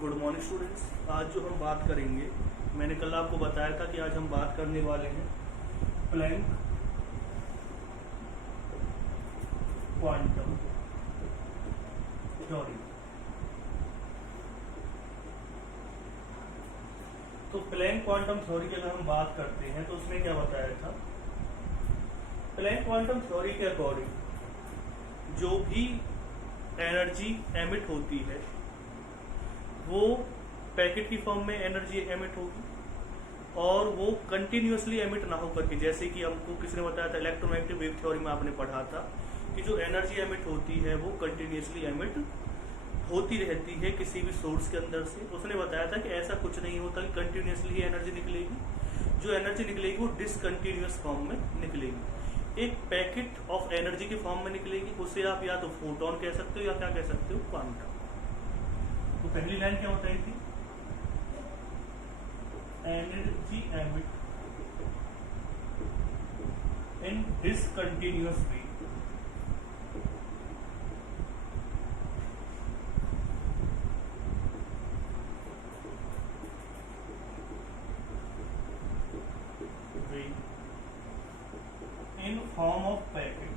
Good morning students. आज जो हम बात करेंगे, मैंने कल आपको बताया था कि आज हम बात करने वाले हैं प्लैंक क्वांटम थ्योरी। तो प्लैंक क्वांटम थ्योरी की अगर हम बात करते हैं तो उसमें क्या बताया था, प्लैंक क्वांटम थ्योरी के अकॉर्डिंग जो भी एनर्जी एमिट होती है वो पैकेट की फॉर्म में एनर्जी एमिट होगी और वो कंटिन्यूअसली एमिट ना होकर के, जैसे कि हमको किसी ने बताया था इलेक्ट्रोमैग्नेटिक वेव थ्योरी में आपने पढ़ा था कि जो एनर्जी एमिट होती है वो कंटिन्यूअसली एमिट होती रहती है किसी भी सोर्स के अंदर से। उसने बताया था कि ऐसा कुछ नहीं होता कि कंटिन्यूअसली ही एनर्जी निकलेगी, जो एनर्जी निकलेगी वो डिसकंटिन्यूअस फॉर्म में निकलेगी, एक पैकेट ऑफ एनर्जी की फॉर्म में निकलेगी। उसे आप या तो फोटोन कह सकते हो या क्या कह सकते हो, क्वांटम। तो पहली लाइन क्या बताई थी, energy emit in discontinuous way in form of packet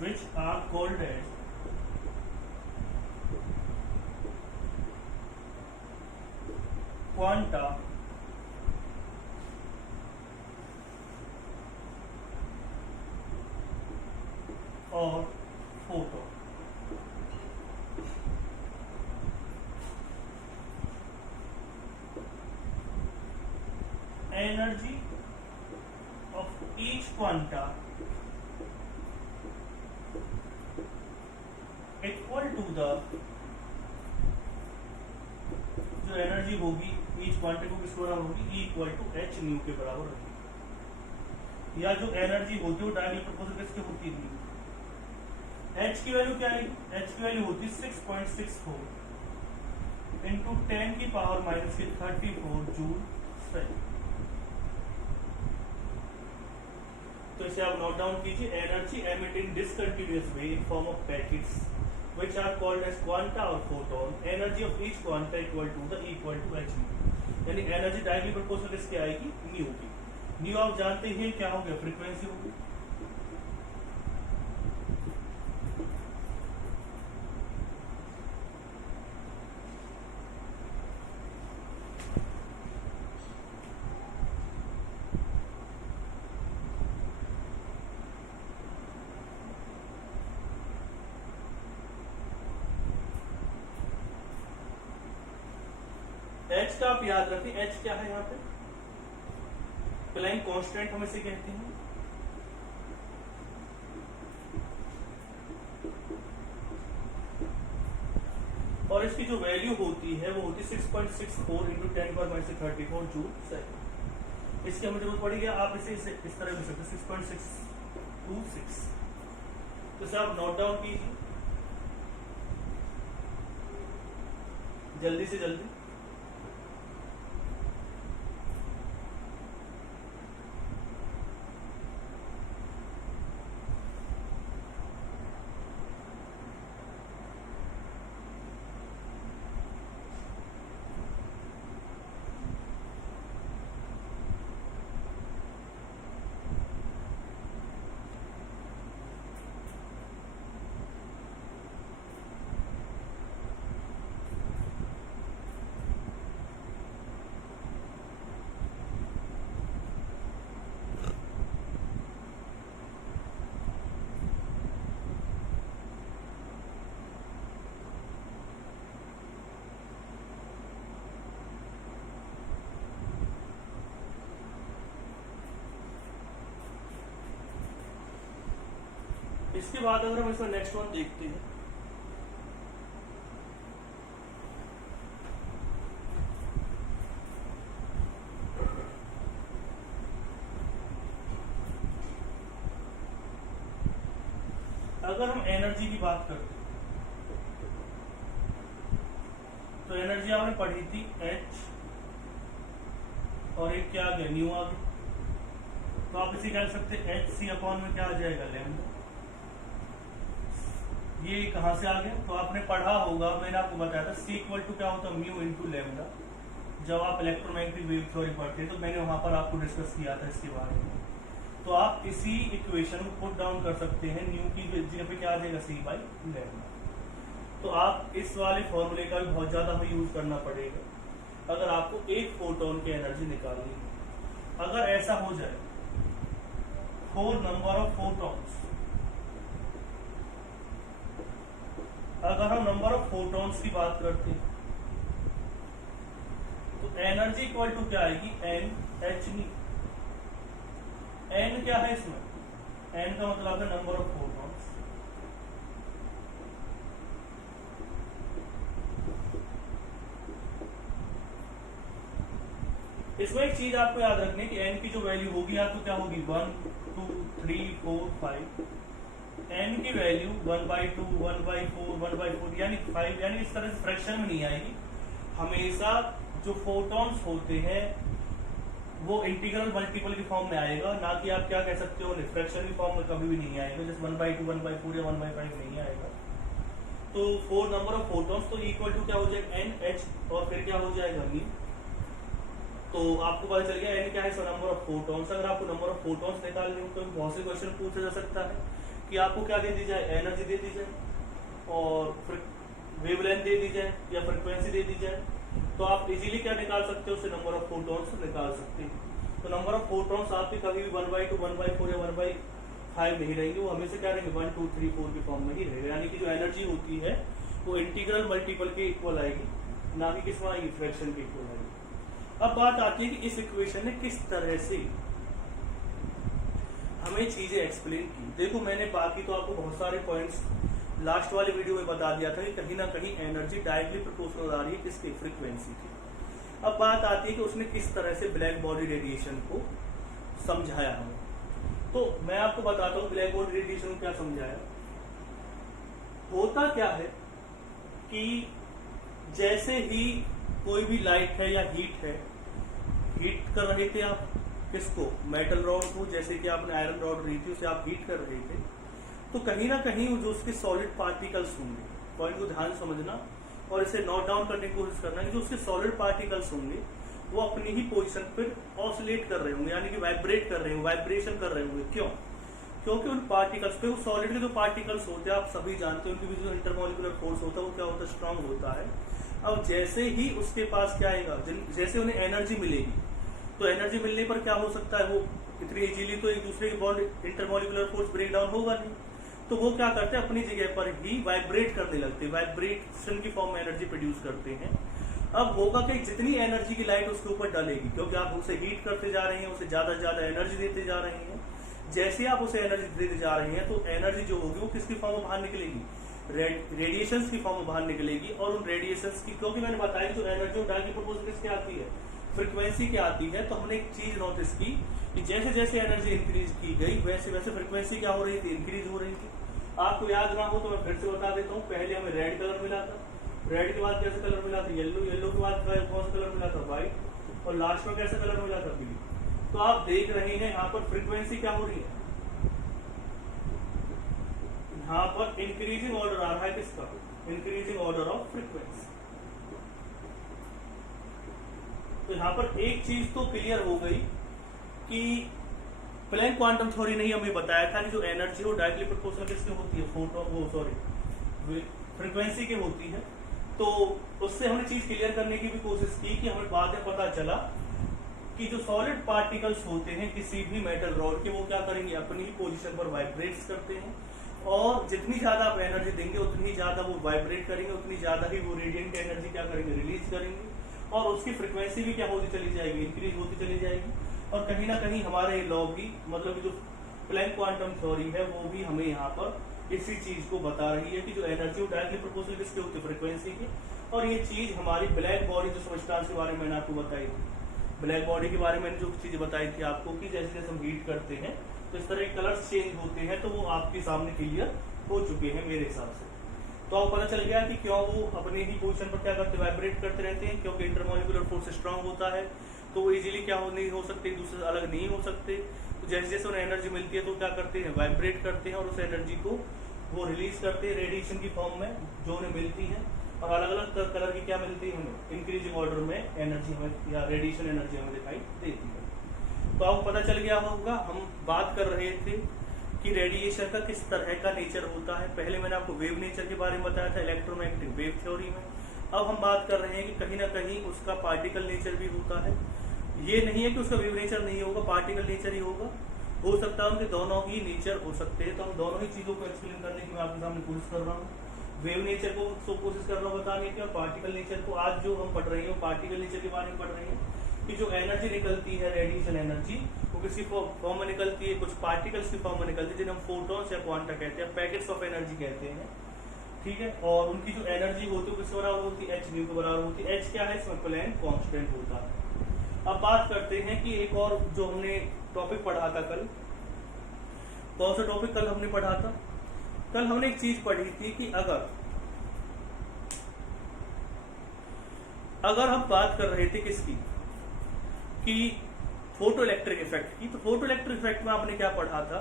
which are called as quanta और photon। Energy of each quanta equal to the, जो एनर्जी होगी ईच क्वांटा को किस बराबर होगी, E equal to h nu के बराबर होगी। या जो एनर्जी होती है वो डायरेक्टली प्रोपोर्शनल किसके होती है, एच की वैल्यू क्या आएगी, एच की वैल्यू होती है 6.64 इंटू 10 की पावर माइनस 34 जूल सेकेंड। तो इसे आप नोट डाउन कीजिए, energy emit in discontinuous way in form of packets which are called as quanta or photon, energy of each quanta equal to the equal to h mu, यानी energy directly proportional किसके आएगी, new की। New आप जानते हैं क्या हो गया, फ्रीक्वेंसी होगी। एच का आप याद रखें, एच क्या है यहाँ पे, प्लैंक कांस्टेंट हम इसे कहते हैं। और इसकी जो वैल्यू होती है वो होती है 6.64 इंटू 10 पर माइनस 34 जूल सेकेंड। इसकी हमें जरूरत पड़ेगी, आप इसे इस तरह लिख सकते 6.626। तो इसे आप नोट डाउन कीजिए जल्दी से जल्दी। इसके बाद अगर हम इसमें नेक्स्ट वन देखते हैं, अगर हम एनर्जी की बात करते हैं तो एनर्जी आपने पढ़ी थी H और एक क्या आ गया, न्यू आ गया। तो आप इसे कह सकते हैं एच सी अपॉन में क्या आ जाएगा लैम्डा। ये कहां से आ गया, तो आपने पढ़ा होगा, मैंने आपको बताया था सी इक्वल टू क्या होता है म्यू इंटू लैम्डा। जब आप इलेक्ट्रोमैग्नेटिक वेव थ्योरी पढ़ते तो मैंने वहां पर आपको डिस्कस किया था इसके बारे में। तो आप इसी इक्वेशन को पुट डाउन कर सकते हैं, न्यू की जगह पे क्या आ जाएगा सी बाई लैम्डा। तो आप इस वाले फॉर्मूले का भी बहुत ज्यादा हमें यूज करना पड़ेगा अगर आपको एक फोटोन की एनर्जी निकालनी है। अगर ऐसा हो जाए फोर नंबर ऑफ फोटॉन्स, अगर हम नंबर ऑफ फोटॉन्स की बात करते हैं तो एनर्जी इक्वल टू क्या आएगी एन एच नी। एन क्या है इसमें, एन का मतलब है नंबर ऑफ फोटॉन्स, इसमें एक चीज आपको याद रखनी है कि एन की जो वैल्यू होगी आपको क्या होगी 1 2 3 4 5। एन की वैल्यू 1/2 1/4 1/4 यानी 5, यानी इस तरह से फ्रैक्शन में नहीं आएगी। हमेशा जो फोटॉन्स होते हैं वो इंटीग्रल मल्टीपल की फॉर्म में आएगा, ना कि आप क्या कह सकते हो फ्रैक्शन की फॉर्म में कभी भी नहीं आएगा, जैसे 1/2 1/4 या 1/5 नहीं आएगा। तो 4 नंबर ऑफ फोटॉन्स तो इक्वल टू क्या हो जाएगा एन एच और फिर क्या हो जाएगा नी। तो आपको पता चल गया एन क्या है, नंबर ऑफ फोटॉन्स। अगर आपको नंबर ऑफ फोटॉन्स निकालने हो तो बहुत से क्वेश्चन पूछा जा सकता है कि आपको क्या दे दी जाए, एनर्जी दे दी जाए और फिर वेवलेंथ दे दी जाए या फ्रीक्वेंसी दे दी जाए। तो आप इजीली क्या निकाल सकते हो, उससे नंबर ऑफ फोटॉन्स निकाल सकते हैं। तो नंबर ऑफ फोटॉन्स आपके कभी भी 1/2 1/4 या 1/5 नहीं रहेंगे, वो हमेशा क्या रहेंगे 1 2 3 4 की फॉर्म में ही रहेगा। यानी कि जो एनर्जी होती है वो इंटीग्रल मल्टीपल के इक्वल आएगी, ना कि किस में आएगी फ्रैक्शन के इक्वल आएगी। अब बात आती है कि इस इक्वेशन ने किस तरह से हमें चीजें एक्सप्लेन की। देखो मैंने बाकी तो आपको बहुत सारे पॉइंट्स लास्ट वाले वीडियो में बता दिया था कि कहीं ना कहीं एनर्जी डायरेक्टली प्रोपोर्शनल आ रही है किसकी, फ्रीक्वेंसी की। अब बात आती है कि उसने किस तरह से ब्लैक बॉडी रेडिएशन को समझाया हमें। तो मैं आपको बताता हूँ ब्लैक बॉडी रेडिएशन को क्या समझाया। होता क्या है कि जैसे ही कोई भी लाइट है या हीट है, हीट कर रहे थे आप किसको, मेटल रॉड को, जैसे कि आपने आयरन रॉड रही थी उसे आप हीट कर रहे थे, तो कहीं ना कहीं जो उसके सॉलिड पार्टिकल्स होंगे, पॉइंट को ध्यान समझना और इसे नोट डाउन करने की कोशिश करना कि जो उसके सॉलिड पार्टिकल्स होंगे वो अपनी ही पोजीशन पर ऑसिलेट कर रहे होंगे, यानी कि वाइब्रेट कर रहे होंगे, वाइब्रेशन कर रहे होंगे। क्यों? क्योंकि उन पार्टिकल्स पे, वो सॉलिड के जो पार्टिकल्स होते हैं आप सभी जानते हैं, उनके बीच जो इंटरमोलिकुलर फोर्स होता है वो क्या होता है, स्ट्रांग होता है। अब जैसे ही उसके पास क्या आएगा, जैसे उन्हें एनर्जी मिलेगी, तो एनर्जी मिलने पर क्या हो सकता है, वो इतनी इजीली तो एक दूसरे के bond intermolecular force break down होगा नहीं, तो वो क्या करते हैं अपनी जगह पर ही वाइब्रेट करने लगते हैं, वाइब्रेशन की फॉर्म में एनर्जी प्रोड्यूस करते हैं। अब होगा कि जितनी एनर्जी की लाइट उसके ऊपर डालेगी, क्योंकि आप उसे हीट करते जा रहे हैं, उसे ज्यादा से ज्यादा एनर्जी देते जा रहे हैं, जैसे आप उसे एनर्जी देते जा रहे हैं तो एनर्जी जो होगी वो किसकी फॉर्म में बाहर निकलेगी, रेडिएशंस की फॉर्म में बाहर निकलेगी। और उन रेडिएशंस की, क्योंकि मैंने बताया जो एनर्जी डायरेक्टली प्रोपोर्शनल किसके आती है, फ्रीक्वेंसी की आती है। तो हमने एक चीज नोटिस की कि जैसे जैसे एनर्जी इंक्रीज की गई वैसे वैसे फ्रीक्वेंसी क्या हो रही थी, इंक्रीज हो रही थी। आपको याद ना हो तो मैं फिर से बता देता हूँ, पहले हमें रेड कलर मिला था, रेड के बाद कैसा कलर मिला था, येलो, येलो के बाद कौन सा कलर मिला था, व्हाइट, और लास्ट में कैसा कलर मिला था, ब्लू। तो आप देख रहे हैं यहाँ पर फ्रीक्वेंसी क्या हो रही है, यहाँ पर इंक्रीजिंग ऑर्डर आ रहा है किसका, इंक्रीजिंग ऑर्डर ऑफ फ्रीक्वेंसी। तो यहाँ पर एक चीज तो क्लियर हो गई कि प्लैंक क्वांटम थ्योरी ने हमें बताया था कि जो एनर्जी वो डायरेक्टली प्रोपोर्शनल किसकी होती है, फ्रीक्वेंसी की होती है। तो उससे हमने चीज क्लियर करने की भी कोशिश की कि हमें बाद में पता चला कि जो सॉलिड पार्टिकल्स होते हैं किसी भी मेटल रॉड के, वो क्या करेंगे, अपनी ही पोजीशन पर वाइब्रेट्स करते हैं, और जितनी ज्यादा आप एनर्जी देंगे उतनी ज्यादा वो वाइब्रेट करेंगे, उतनी ज्यादा ही वो रेडिएंट एनर्जी क्या करेंगे, रिलीज करेंगे, और उसकी फ्रीक्वेंसी भी क्या होती चली जाएगी, इंक्रीज होती चली जाएगी। और कहीं ना कहीं हमारे लॉ की, मतलब जो प्लैंक क्वांटम थ्योरी है वो भी हमें यहाँ पर इसी चीज को बता रही है कि जो एनर्जी डायरेक्टली प्रोपोर्शनल किसके होती है, फ्रीक्वेंसी की। और ये चीज हमारी ब्लैक बॉडी जो सब्सटेंस के बारे में मैंने आपको बताई थी, ब्लैक बॉडी के बारे में जो चीज बताई थी आपको कि जैसे जैसे हम हीट करते हैं तो इस तरह के कलर्स चेंज होते हैं, तो वो आपके सामने क्लियर हो चुके हैं मेरे हिसाब से। तो आपको पता चल गया कि क्यों वो अपने ही पोजीशन पर क्या करते, वाइब्रेट करते रहते हैं, क्योंकि इंटरमोलिकुलर फोर्स स्ट्रांग होता है, तो वो इजीली क्या नहीं हो सकते, एक दूसरे से अलग नहीं हो सकते। तो जैसे जैसे उन्हें एनर्जी मिलती है तो क्या करते हैं, वाइब्रेट करते हैं और उस एनर्जी को वो रिलीज करते हैं रेडिएशन की फॉर्म में जो उन्हें मिलती है। और अलग अलग कलर की क्या मिलती है हमें, इंक्रीजिंग ऑर्डर में एनर्जी हमें या रेडिएशन एनर्जी हमें दिखाई देती है। तो आपको पता चल गया होगा, हम बात कर रहे थे कि रेडिएशन का किस तरह का नेचर होता है। पहले मैंने आपको वेव नेचर के बारे में बताया था इलेक्ट्रोमैग्नेटिक वेव थ्योरी में। अब हम बात कर रहे हैं कि कहीं ना कहीं उसका पार्टिकल नेचर भी होता है। ये नहीं है कि उसका वेव नेचर नहीं होगा, पार्टिकल नेचर ही होगा। हो सकता है उनके दोनों ही नेचर हो सकते हैं। तो हम दोनों ही चीजों को एक्सप्लेन करने की मैं आपके सामने कोशिश कर रहा हूँ। वेव नेचर को कोशिश कर रहा हूँ बताने की, और पार्टिकल नेचर को आज जो हम पढ़ रहे हैं पार्टिकल नेचर के बारे में पढ़ रहे हैं कि जो एनर्जी निकलती है रेडिएशन एनर्जी वो किसी फॉर्म में निकलती है, कुछ पार्टिकल्स की फॉर्म में निकलती है जिन्हें हम फोटॉन्स या क्वांटा कहते हैं, पैकेट्स ऑफ एनर्जी कहते हैं, ठीक है। और उनकी जो एनर्जी होती है किसके बराबर होती है, एच न्यू के बराबर होती है। एच क्या है, इसमें प्लैंक कांस्टेंट होता है। अब बात करते हैं कि एक और जो हमने टॉपिक पढ़ा था कल, कौन सा टॉपिक कल हमने पढ़ा था, कल हमने एक चीज पढ़ी थी कि अगर हम बात कर रहे थे किसकी, कि फोटो इलेक्ट्रिक इफेक्ट की, तो फोटो इलेक्ट्रिक इफेक्ट में आपने क्या पढ़ा था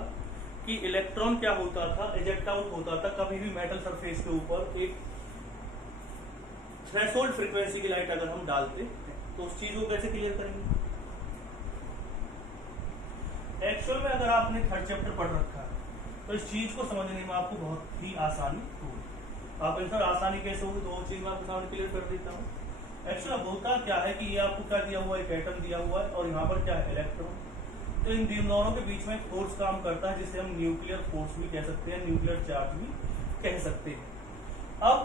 कि इलेक्ट्रॉन क्या होता था, इजेक्ट आउट होता था कभी भी मेटल सरफेस के ऊपर एक थ्रेशोल्ड फ्रीक्वेंसी की लाइट अगर हम डालते तो उस चीज को कैसे क्लियर करेंगे। एक्चुअल में अगर आपने थर्ड चैप्टर पढ़ रखा है तो इस चीज को समझने में आपको बहुत ही आसानी होगी। आप आंसर आसानी कैसे होगी तो वो चीज मैं आपके सामने क्लियर कर देता हूँ। एक्चुअली होता क्या है कि ये आपको क्या दिया हुआ है, एक एटम दिया हुआ है और यहाँ पर क्या है, इलेक्ट्रॉन। तो इन दोनों के बीच में फोर्स काम करता है जिसे हम न्यूक्लियर फोर्स भी कह सकते हैं, न्यूक्लियर चार्ज भी कह सकते हैं। अब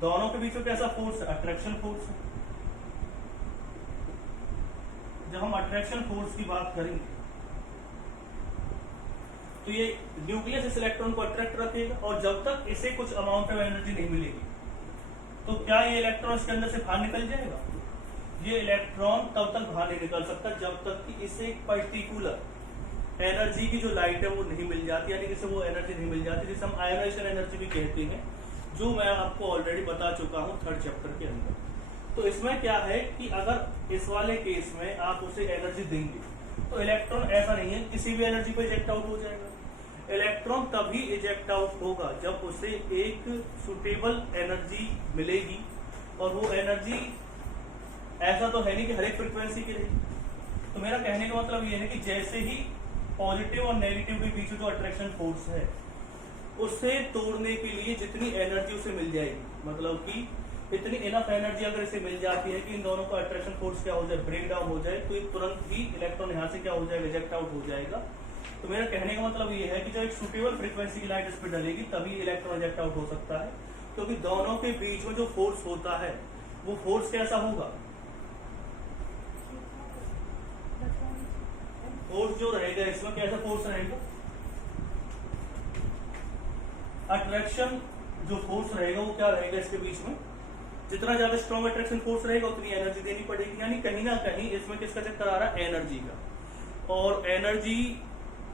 दोनों के बीच में कैसा फोर्स है, अट्रैक्शन फोर्स है। जब हम अट्रैक्शन फोर्स की बात करेंगे तो ये न्यूक्लियस इस इलेक्ट्रॉन को अट्रैक्ट रखेगा और जब तक इसे कुछ अमाउंट ऑफ एनर्जी नहीं मिलेगी तो क्या ये इलेक्ट्रॉन इसके अंदर से बाहर निकल जाएगा। ये इलेक्ट्रॉन तब तक बाहर नहीं निकल सकता जब तक कि इसे एक पर्टिकुलर एनर्जी की जो लाइट है वो नहीं मिल जाती, यानी कि वो एनर्जी नहीं मिल जाती जिसे हम आयोनाइजेशन एनर्जी भी कहते हैं, जो मैं आपको ऑलरेडी बता चुका हूं थर्ड चैप्टर के अंदर। तो इसमें क्या है कि अगर इस वाले केस में आप उसे एनर्जी देंगे तो इलेक्ट्रॉन ऐसा नहीं है किसी भी एनर्जी पर इजेक्ट आउट हो जाएगा। इलेक्ट्रॉन तभी इजेक्ट आउट होगा जब उसे एक सुटेबल एनर्जी मिलेगी, और वो एनर्जी ऐसा तो है नहीं कि हर एक फ्रीक्वेंसी की रहेगी। तो मेरा कहने का मतलब ये है कि जैसे ही पॉजिटिव और नेगेटिव के बीच जो अट्रैक्शन फोर्स है उसे तोड़ने के लिए जितनी एनर्जी उसे मिल जाएगी, मतलब कि इतनी इनफ एनर्जी अगर इसे मिल जाती है कि इन दोनों का अट्रैक्शन फोर्स क्या हो जाए, ब्रेक डाउन हो जाए, तो तुरंत ही इलेक्ट्रॉन यहाँ से क्या हो जाएगा, इजेक्ट आउट हो जाएगा। तो मेरा कहने का मतलब ये है कि जब एक सुटेबल फ्रीक्वेंसी की लाइट इस पर डलेगी तभी इलेक्ट्रॉन इजेक्ट आउट हो सकता है, क्योंकि दोनों के बीच में जो फोर्स होता है वो फोर्स कैसा होगा, फोर्स जो रहेगा इसमें कैसा फोर्स रहेगा, अट्रैक्शन जो फोर्स रहेगा वो क्या रहेगा इसके बीच में, जितना ज्यादा स्ट्रॉन्ग अट्रैक्शन फोर्स रहेगा उतनी एनर्जी देनी पड़ेगी। यानी कहीं ना कहीं इसमें किसका चक्कर आ रहा है, एनर्जी का। और एनर्जी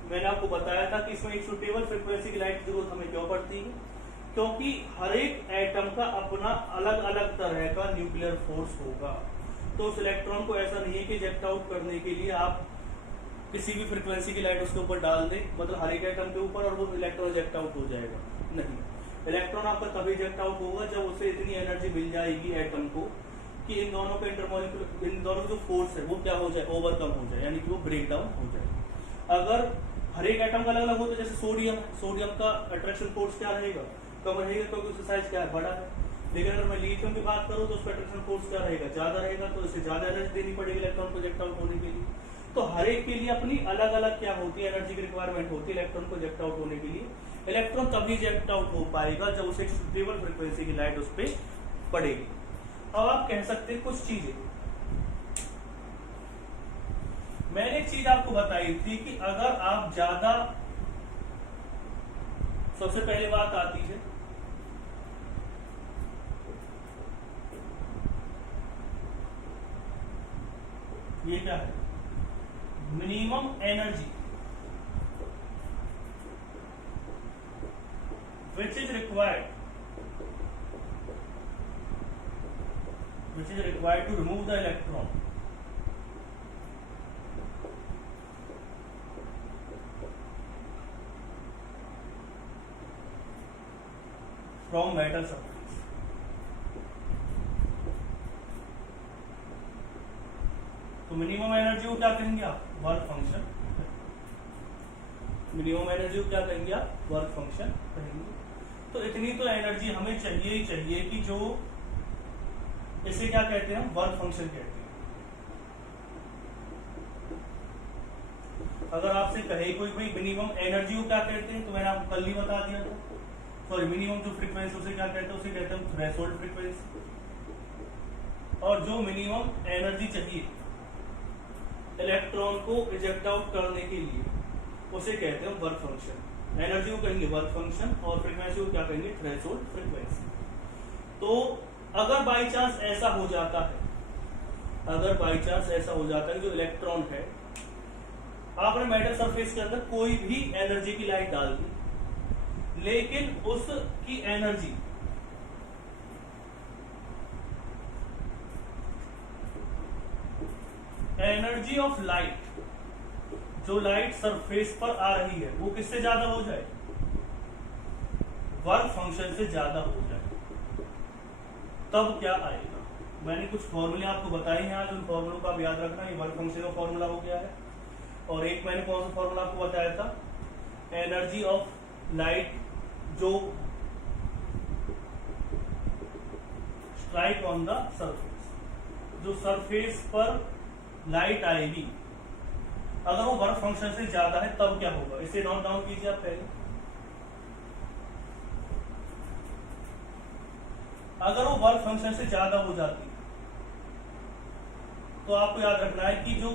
मैंने आपको बताया था कि इसमें एक सुटेबल फ्रीक्वेंसी की लाइट की जरूरत हमें क्यों पड़ती है, क्योंकि हर एक एटम का अपना अलग अलग तरह का न्यूक्लियर फोर्स होगा। तो उस इलेक्ट्रॉन को ऐसा नहीं है कि इजेक्ट आउट करने के लिए आप किसी भी फ्रीक्वेंसी की लाइट उसके ऊपर डाल दें, मतलब हर एक एटम के ऊपर, और वो इलेक्ट्रॉन इजेक्ट आउट हो जाएगा। नहीं, इलेक्ट्रॉन आपका तभी इजेक्ट आउट होगा जब उसे इतनी एनर्जी मिल जाएगी एटम को कि इन दोनों के इंटरमॉलिक्यूलर, इन दोनों जो फोर्स है वो क्या हो जाए, ओवरकम हो जाए, यानी कि वो ब्रेक डाउन हो जाए। अगर हर एक एटम का अलग अलग हो तो जैसे सोडियम का अट्रैक्शन फोर्स क्या रहेगा, कम रहेगा, क्योंकि उसका साइज क्या है, बड़ा है। लेकिन अगर मैं लिथियम की बात करूं तो उसका अट्रैक्शन फोर्स क्या रहेगा, ज्यादा रहेगा, तो इसे ज्यादा एनर्जी देनी पड़ेगी इलेक्ट्रॉन को इजेक्ट आउट होने के लिए। तो हर एक के लिए अपनी अलग अलग क्या होती है, एनर्जी की रिक्वायरमेंट होती है इलेक्ट्रॉन को इजेक्ट आउट होने के लिए। इलेक्ट्रॉन तभी इजेक्ट आउट हो पाएगा जब उसे सुटेबल फ्रीक्वेंसी की लाइट उस पर पड़ेगी। अब आप कह सकते हैं कुछ चीजें, मैंने एक चीज आपको बताई थी कि अगर आप ज्यादा, सबसे पहले बात आती है ये क्या है, minimum energy which is required to remove the electron from metal surface. तो मिनिमम एनर्जी को क्या कहेंगे आप? Work function. मिनिमम एनर्जी को क्या कहेंगे आप? वर्क फंक्शन कहेंगे। तो इतनी तो एनर्जी हमें चाहिए ही चाहिए कि जो इसे क्या कहते हैं हम? वर्क फंक्शन कहते हैं। अगर आपसे कहे कोई भाई मिनिमम एनर्जी को क्या कहते हैं, तो मैंने आपको कल ही बता दिया था। सॉरी, मिनिमम जो फ्रीक्वेंसी उसे क्या कहते हैं? उसे कहते हैं थ्रेशोल्ड फ्रीक्वेंसी। और जो मिनिमम एनर्जी चाहिए इलेक्ट्रॉन को इजेक्ट आउट करने के लिए उसे कहते हैं वर्क फंक्शन। एनर्जी को कहेंगे वर्क फंक्शन और फ्रीक्वेंसी को क्या कहेंगे? Threshold frequency. तो अगर बाई चांस ऐसा हो जाता है, अगर बाई चांस ऐसा हो जाता है जो इलेक्ट्रॉन है, आपने मेटल सरफेस के अंदर कोई भी एनर्जी की लाइट डाल दी, लेकिन उसकी एनर्जी ऑफ लाइट, जो लाइट सरफेस पर आ रही है, वो किससे ज्यादा हो जाए? वर्क फंक्शन से ज्यादा हो जाए, तब क्या आएगा? मैंने कुछ फॉर्मूले आपको बताए हैं आज, उन फॉर्मूलों का आप याद रखना। ये वर्क फंक्शन का फॉर्मूला हो गया है, और एक मैंने कौन सा फॉर्मूला आपको बताया था? एनर्जी ऑफ लाइट जो स्ट्राइक ऑन द सरफेस, जो सरफेस पर लाइट आएगी, अगर वो वर्क फंक्शन से ज्यादा है तब क्या होगा? इसे नोट डाउन कीजिए आप पहले। अगर वो वर्क फंक्शन से ज्यादा हो जाती तो आपको याद रखना है कि जो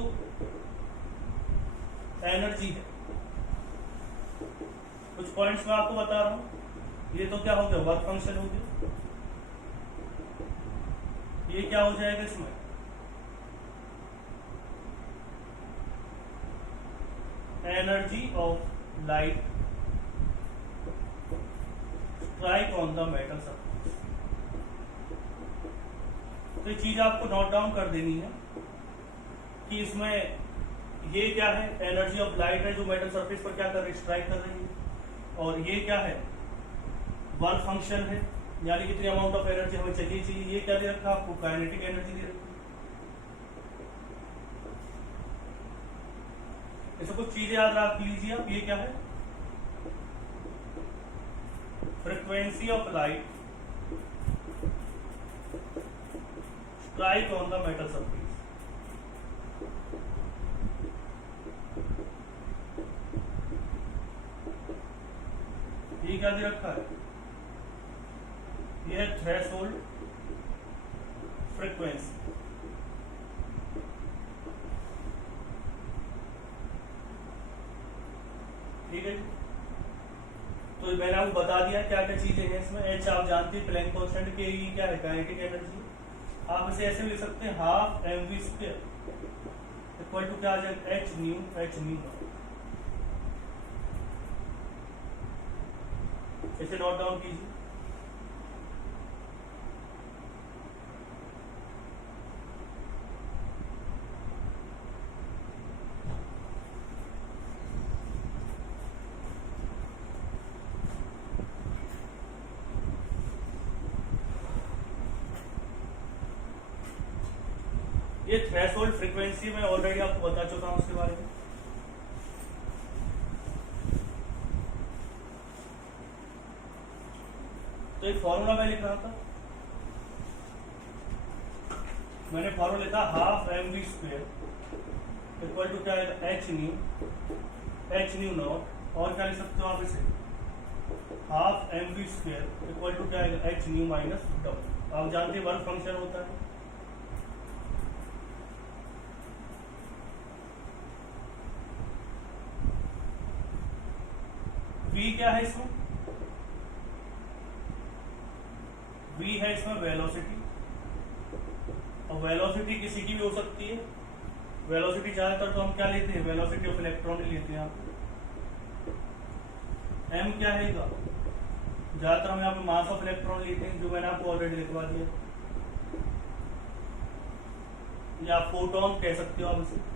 एनर्जी है, कुछ पॉइंट्स मैं आपको बता रहा हूं, ये तो क्या हो गया? वर्क फंक्शन हो गया। ये क्या हो जाएगा इसमें? Energy of light strike on the metal surface. तो ये चीज आपको नोट डाउन कर देनी है कि इसमें ये क्या है? एनर्जी ऑफ लाइट है जो मेटल सरफेस पर क्या कर रही है? स्ट्राइक कर रही है। और ये क्या है? वर्क फंक्शन है, यानी कितनी अमाउंट ऑफ एनर्जी हमें चाहिए। ये क्या दे रखा आपको? काइनेटिक एनर्जी दे रखी। ऐसे कुछ चीजें याद रख लीजिए आप। ये क्या है? Frequency of light strike on the metal surface. ये क्या दे रखा है? ये है थ्रेशोल्ड फ्रीक्वेंसी। ठीक है, तो मैंने आपको बता दिया क्या क्या चीजें हैं इसमें। एच आप जानते हैं, प्लैंक कांस्टेंट के ये क्या है? Kinetic energy. आप इसे ऐसे भी लिख सकते हैं, half mv square equal to क्या आ जाएगा? H nu naught. इसे नोट डाउन कीजिए। ये थ्रेशोल्ड फ्रीक्वेंसी मैं ऑलरेडी आपको बता चुका हूं उसके बारे में। तो एक फॉर्मूला मैं लिख रहा था, मैंने फॉर्मूला लिखा half mv square equal to क्या है? H nu naught. और क्या लिख सकते हो आप इसे? Half mv square equal to क्या है? H nu minus W. आप जानते हैं वर्क फंक्शन होता है। v क्या है इसमें? v है इसमें वेलोसिटी, और वेलोसिटी किसी की भी हो सकती है। वेलोसिटी ज्यादातर तो हम क्या लेते हैं? वेलोसिटी ऑफ इलेक्ट्रॉन ही लेते हैं। आप m क्या है? ज्यादातर हम यहाँ पे मास ऑफ इलेक्ट्रॉन लेते हैं, जो मैंने आपको ऑलरेडी लिखवा दिया। या फोटोन कह सकते हो आप इसे।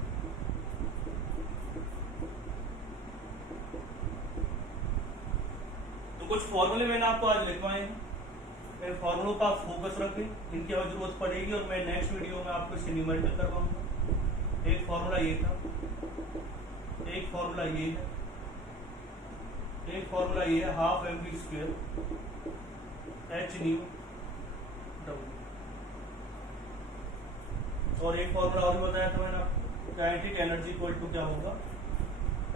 तो कुछ फॉर्मूले मैंने आपको आज लिखवाए हैं। इन फॉर्मूलों का आप फोकस रखें, इनकी हमें जरूरत पड़ेगी और मैं नेक्स्ट वीडियो में आपको इससे न्यूमेरिकल करवाऊंगा। एक फॉर्मूला ये था, एक फॉर्मूला ये है, एक फॉर्मूला ये है half m v square h nu W, और एक फॉर्मूला और बताया था मैंने आपको, काइनेटिक एनर्जी इक्वल टू क्या होगा,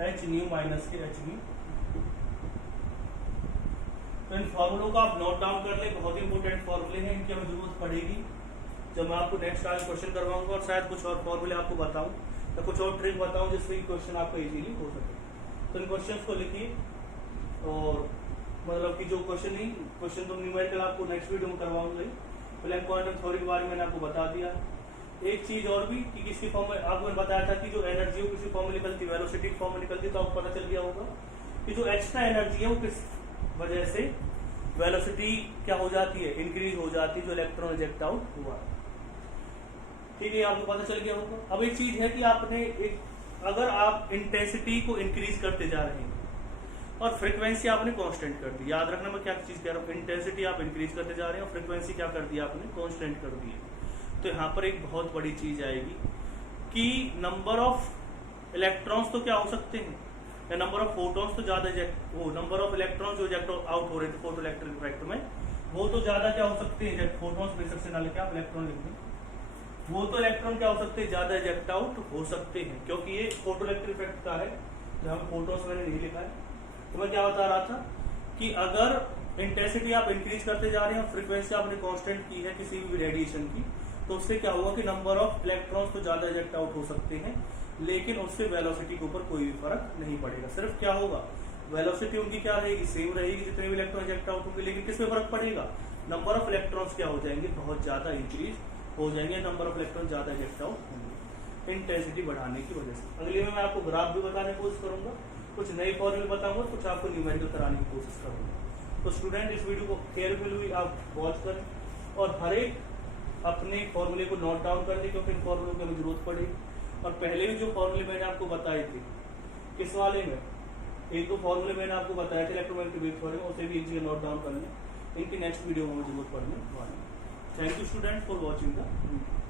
एच न्यू माइनस के एच न्यू। तो इन फॉर्मूलों को आप नोट डाउन कर ले, बहुत इंपॉर्टेंट फॉर्मूले हैं, इनकी हमें जरूरत पड़ेगी जब मैं आपको नेक्स्ट आज क्वेश्चन करवाऊंगा, और शायद कुछ और फॉर्मूले आपको बताऊं या कुछ और ट्रिक बताऊं जिससे क्वेश्चन आपका इजीली हो सके। तो इन क्वेश्चंस को लिखिए, और मतलब कि जो क्वेश्चन नहीं, क्वेश्चन तो न्यूमेरिकल आपको नेक्स्ट वीडियो में करवाऊंगा ही। प्लैंक क्वांटम थ्योरी के बारे में मैंने आपको बता दिया। एक चीज और भी कि किसकी फॉर्म में आपको बताया था कि जो एनर्जी हो किसी फॉर्म में निकलती, वेलोसिटी फॉर्म में निकलती, तो आपको पता चल गया होगा कि जो एक्स्ट्रा एनर्जी है वो किस वजह से वेलोसिटी क्या हो जाती है, इंक्रीज हो जाती है, जो इलेक्ट्रॉन रिजेक्ट आउट हुआ। ठीक है, आपको पता चल गया होगा। अब एक चीज है कि आपने अगर आप इंटेंसिटी को इंक्रीज करते जा रहे हैं और फ्रीक्वेंसी आपने कांस्टेंट कर दी, याद रखना मैं क्या चीज कह रहा हूँ, इंटेंसिटी आप इंक्रीज करते जा रहे हैं और फ्रीक्वेंसी क्या कर दी आपने, कांस्टेंट कर दी है। तो यहाँ पर एक बहुत बड़ी चीज आएगी कि नंबर ऑफ इलेक्ट्रॉन्स तो क्या हो सकते हैं, या नंबर ऑफ फोटॉन्स तो ज्यादा, वो नंबर ऑफ इलेक्ट्रॉन्स जो इजेक्ट आउट हो रहे थे फोटो इलेक्ट्रिक इफेक्ट में, वो तो ज्यादा क्या हो सकते हैं, फोटॉन्स बेशक से ना लेके आप इलेक्ट्रॉन लिख दें, वो तो इलेक्ट्रॉन क्या हो सकते हैं, ज्यादा इजेक्ट आउट हो सकते हैं, क्योंकि ये फोटो इलेक्ट्रिक इफेक्ट का है, जहाँ फोटॉन्स मैंने नहीं लिखा है। तो मैं क्या बता रहा था कि अगर इंटेंसिटी आप इंक्रीज करते जा रहे हैं और फ्रीक्वेंसी आपने कांस्टेंट की है किसी भी रेडिएशन की, तो उससे क्या होगा कि नंबर ऑफ इलेक्ट्रॉन्स तो ज्यादा इजेक्ट आउट हो सकते हैं, लेकिन उससे वेलोसिटी के ऊपर कोई भी फर्क नहीं पड़ेगा। सिर्फ क्या होगा, वेलोसिटी उनकी क्या रहेगी, सेम रहेगी जितने भी इलेक्ट्रॉन इजेक्ट आउट होंगे, लेकिन किस में फर्क पड़ेगा, नंबर ऑफ इलेक्ट्रॉन्स क्या हो जाएंगे, बहुत ज्यादा इंक्रीज हो जाएंगे, नंबर ऑफ इलेक्ट्रॉन ज्यादा इजेक्ट आउट होंगे इंटेंसिटी बढ़ाने की वजह से। अगले में मैं आपको ग्राफ भी बताने की कोशिश करूंगा, कुछ नई फॉर्मूले बताऊंगा, कुछ आपको न्यूमेरिकल कराने की कोशिश करूंगा। तो स्टूडेंट इस वीडियो को केयरफुली आप वॉच करें और हर एक अपने फॉर्मूले को नोट डाउन कर ले, क्योंकि इन फॉर्मूलों की हमें जरूरत पड़ेगी। और पहले भी जो फॉर्मूले मैंने आपको बताए थे, किस वाले में, एक दो फॉर्मूले मैंने आपको बताए थे इलेक्ट्रोमैग्नेटिक वेव थ्योरी में, उसे भी एक जगह नोट डाउन कर लें, इनकी नेक्स्ट वीडियो में हमें जरूरत पड़ने वाली है। Thank you student for watching the video.